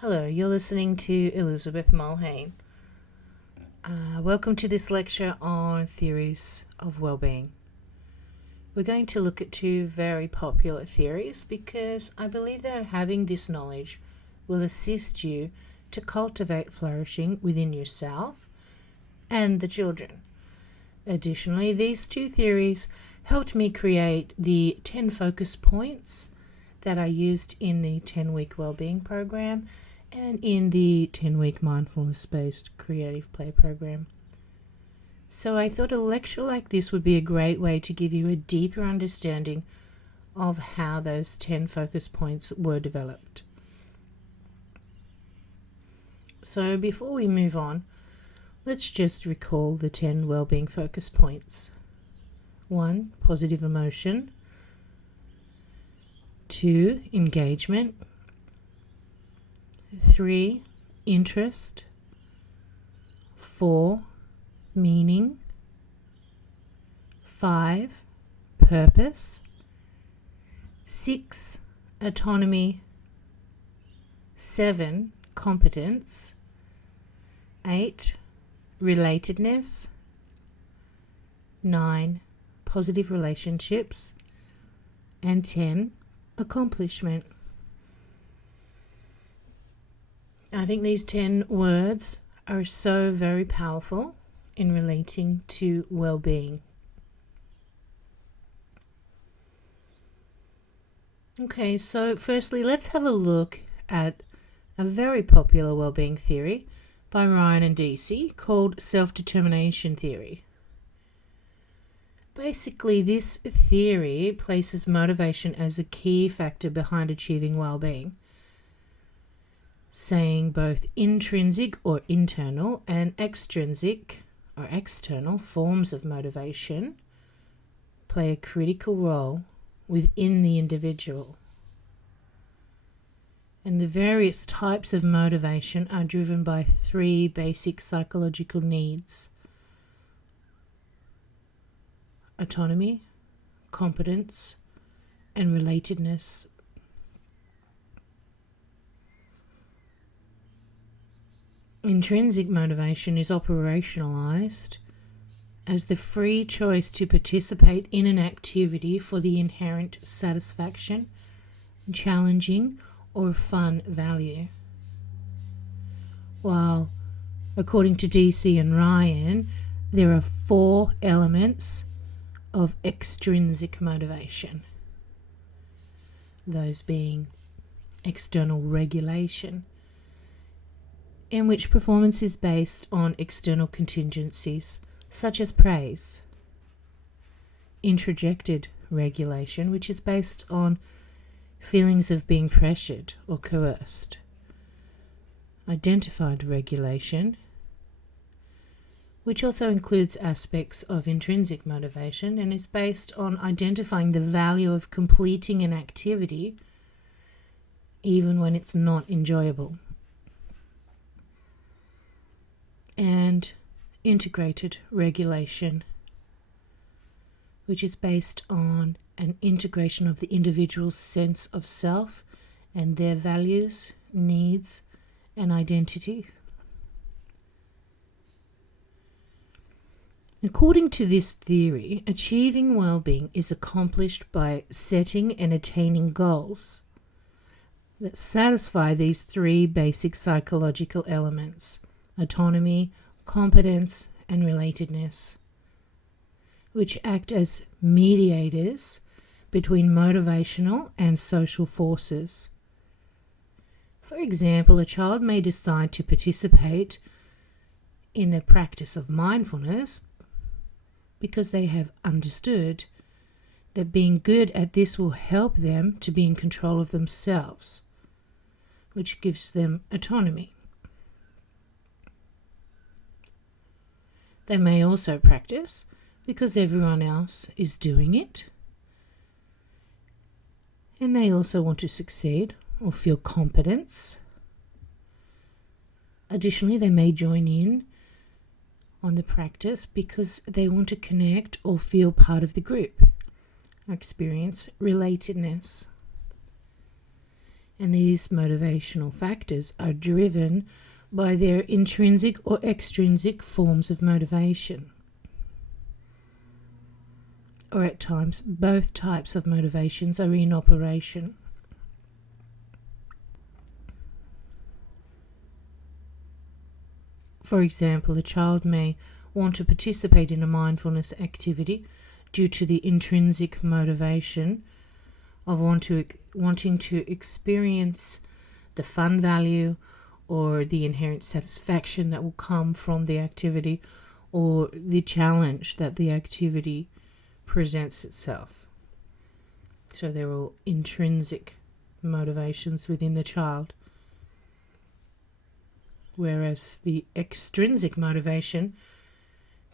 Hello, you're listening to Elizabeth Mulhane. Welcome to this lecture on theories of wellbeing. We're going to look at two very popular theories because I believe that having this knowledge will assist you to cultivate flourishing within yourself and the children. Additionally, these two theories helped me create the 10 focus points that I used in the 10-week wellbeing program and in the 10-week mindfulness-based creative play program. So I thought a lecture like this would be a great way to give you a deeper understanding of how those 10 focus points were developed. So before we move on, let's just recall the 10 wellbeing focus points. 1. Positive emotion. 2. Engagement. 3. Interest. 4. Meaning. 5. Purpose. 6. Autonomy. 7. Competence. 8. Relatedness. 9. Positive relationships. And 10. Accomplishment. I think these 10 words are so very powerful in relating to well-being. Okay, so firstly, let's have a look at a very popular well-being theory by Ryan and Deci called self-determination theory. Basically, this theory places motivation as a key factor behind achieving well-being, saying both intrinsic or internal and extrinsic or external forms of motivation play a critical role within the individual. And the various types of motivation are driven by 3 basic psychological needs: autonomy, competence, and relatedness. Intrinsic motivation is operationalized as the free choice to participate in an activity for the inherent satisfaction, challenging, or fun value. While, according to Deci and Ryan, there are 4 elements of extrinsic motivation, those being external regulation, in which performance is based on external contingencies such as praise; introjected regulation, which is based on feelings of being pressured or coerced; identified regulation, which also includes aspects of intrinsic motivation and is based on identifying the value of completing an activity even when it's not enjoyable; and integrated regulation, which is based on an integration of the individual's sense of self and their values, needs, and identity. According to this theory, achieving well-being is accomplished by setting and attaining goals that satisfy these 3 basic psychological elements: autonomy, competence, and relatedness, which act as mediators between motivational and social forces. For example, a child may decide to participate in the practice of mindfulness because they have understood that being good at this will help them to be in control of themselves, which gives them autonomy. They may also practice because everyone else is doing it, and they also want to succeed or feel competence. Additionally, they may join in on the practice because they want to connect or feel part of the group, or experience relatedness. And these motivational factors are driven by their intrinsic or extrinsic forms of motivation. Or at times, both types of motivations are in operation. For example, a child may want to participate in a mindfulness activity due to the intrinsic motivation of wanting to experience the fun value or the inherent satisfaction that will come from the activity or the challenge that the activity presents itself. So they're all intrinsic motivations within the child. Whereas the extrinsic motivation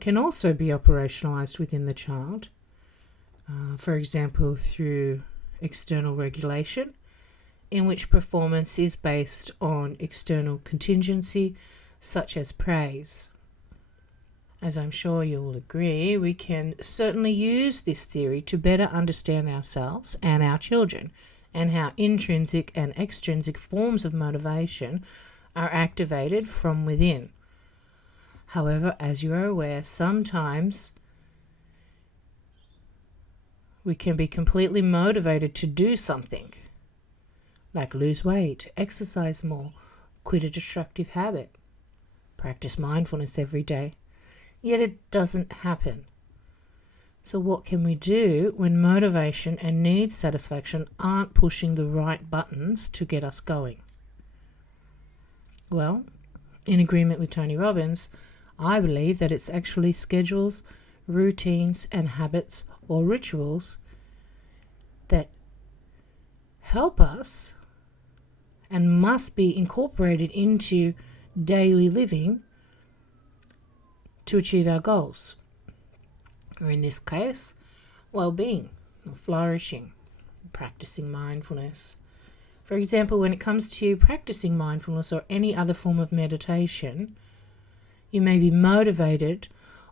can also be operationalized within the child, for example, through external regulation, in which performance is based on external contingency, such as praise. As I'm sure you'll agree, we can certainly use this theory to better understand ourselves and our children, and how intrinsic and extrinsic forms of motivation are activated from within. However, as you are aware, sometimes we can be completely motivated to do something, like lose weight, exercise more, quit a destructive habit, practice mindfulness every day, yet it doesn't happen. So what can we do when motivation and need satisfaction aren't pushing the right buttons to get us going? Well, in agreement with Tony Robbins, I believe that it's actually schedules, routines, and habits or rituals that help us and must be incorporated into daily living to achieve our goals. Or in this case, well-being, or flourishing, practicing mindfulness. For example, when it comes to practicing mindfulness or any other form of meditation, you may be motivated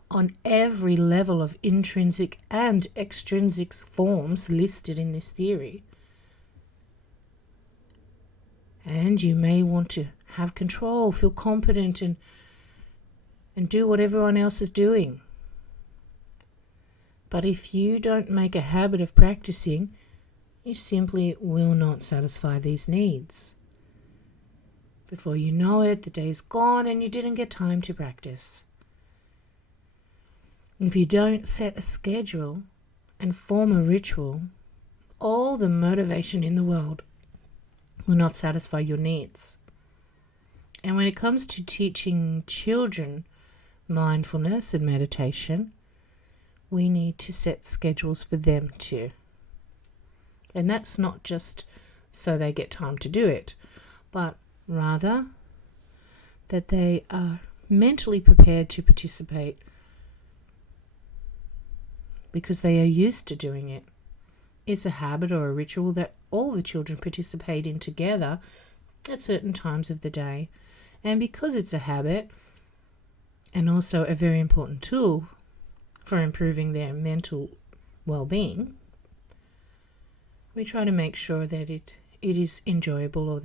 on every level of intrinsic and extrinsic forms listed in this theory. And you may want to have control, feel competent, and do what everyone else is doing. But if you don't make a habit of practicing, you simply will not satisfy these needs. Before you know it, the day's gone and you didn't get time to practice. If you don't set a schedule and form a ritual, all the motivation in the world will not satisfy your needs. And when it comes to teaching children mindfulness and meditation, we need to set schedules for them too. And that's not just so they get time to do it, but rather that they are mentally prepared to participate because they are used to doing it. It's a habit or a ritual that all the children participate in together at certain times of the day. And because it's a habit and also a very important tool for improving their mental well-being, we try to make sure that it is enjoyable, or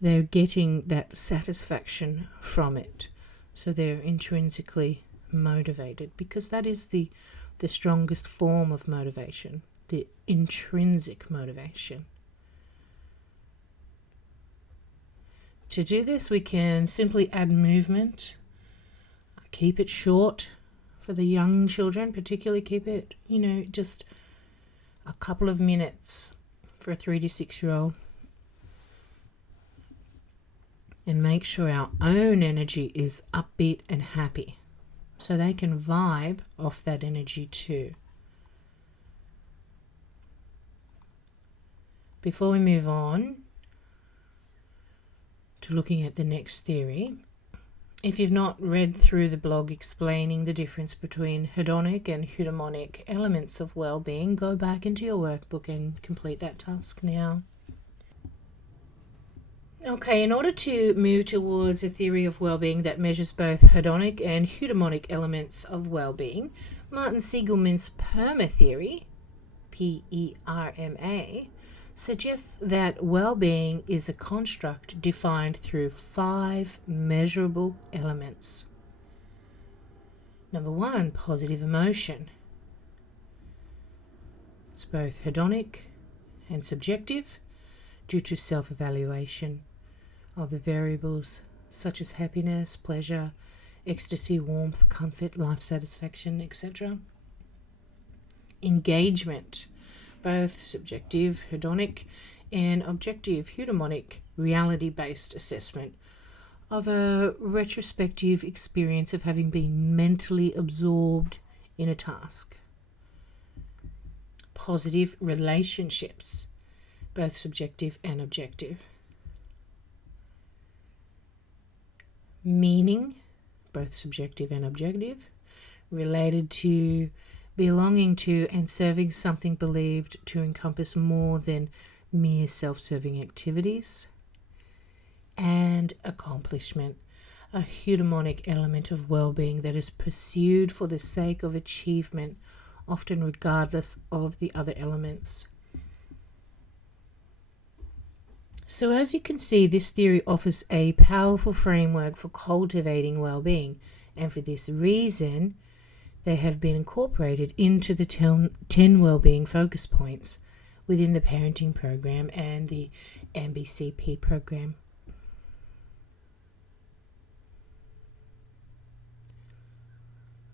they're getting that satisfaction from it. So they're intrinsically motivated, because that is the strongest form of motivation, the intrinsic motivation. To do this, we can simply add movement, keep it short for the young children, particularly keep it, just a couple of minutes for a 3 to 6 year old. And make sure our own energy is upbeat and happy, so they can vibe off that energy too. Before we move on to looking at the next theory, if you've not read through the blog explaining the difference between hedonic and eudaimonic elements of well-being, go back into your workbook and complete that task now. Okay, in order to move towards a theory of well-being that measures both hedonic and eudaimonic elements of well-being, Martin Seligman's PERMA theory, PERMA, suggests that well-being is a construct defined through 5 measurable elements. Number 1, positive emotion. It's both hedonic and subjective due to self-evaluation of the variables such as happiness, pleasure, ecstasy, warmth, comfort, life satisfaction, etc. Engagement, both subjective, hedonic, and objective, eudaimonic, reality-based assessment of a retrospective experience of having been mentally absorbed in a task. Positive relationships, both subjective and objective. Meaning, both subjective and objective, related to belonging to and serving something believed to encompass more than mere self-serving activities. And accomplishment, a eudaimonic element of well-being that is pursued for the sake of achievement, often regardless of the other elements. So as you can see, this theory offers a powerful framework for cultivating well-being, and for this reason, they have been incorporated into the 10 well-being focus points within the parenting program and the MBCP program.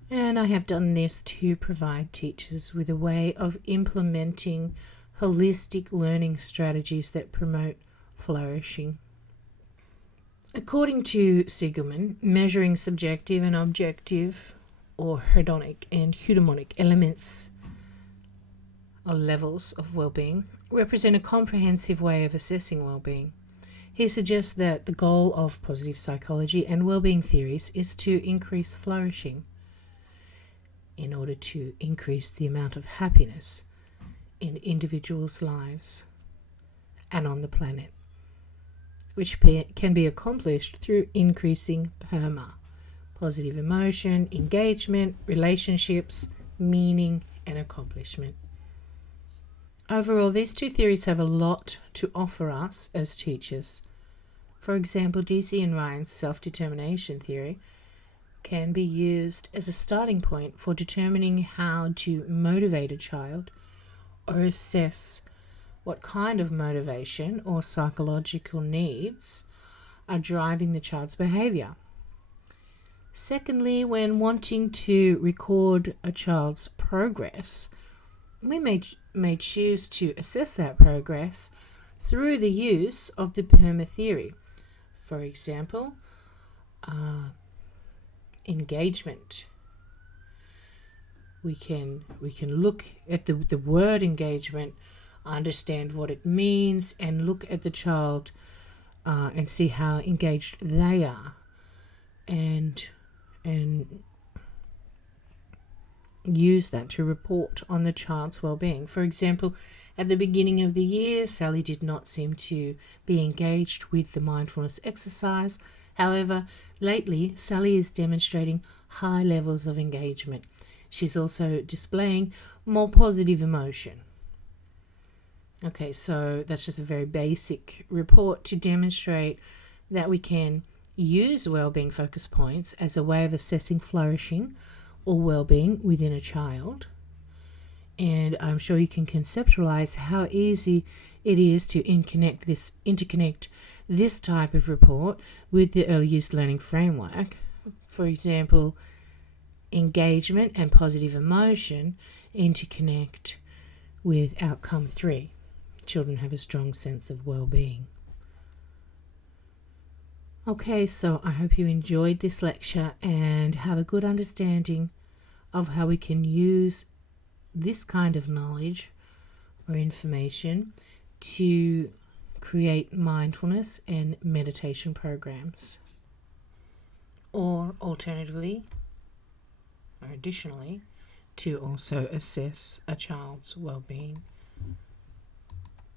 And I have done this to provide teachers with a way of implementing holistic learning strategies that promote flourishing. According to Siegelman, measuring subjective and objective or hedonic and eudaimonic elements or levels of well-being represent a comprehensive way of assessing well-being. He suggests that the goal of positive psychology and well-being theories is to increase flourishing in order to increase the amount of happiness in individuals' lives and on the planet, which can be accomplished through increasing PERMA, positive emotion, engagement, relationships, meaning, and accomplishment. Overall, these two theories have a lot to offer us as teachers. For example, DC and Ryan's self-determination theory can be used as a starting point for determining how to motivate a child or assess what kind of motivation or psychological needs are driving the child's behavior. Secondly, when wanting to record a child's progress, we may choose to assess that progress through the use of the PERMA theory. For example, engagement. We can look at the word engagement, understand what it means, and look at the child and see how engaged they are, and use that to report on the child's well-being. For example, at the beginning of the year, Sally did not seem to be engaged with the mindfulness exercise. However, lately, Sally is demonstrating high levels of engagement. She's also displaying more positive emotion. Okay, so that's just a very basic report to demonstrate that we can use well-being focus points as a way of assessing flourishing or well-being within a child. And I'm sure you can conceptualize how easy it is to interconnect this type of report with the early years learning framework. For example, engagement and positive emotion interconnect with outcome 3. Children have a strong sense of well-being. Okay, so I hope you enjoyed this lecture and have a good understanding of how we can use this kind of knowledge or information to create mindfulness and meditation programs. Or alternatively, or additionally, to also assess a child's well-being.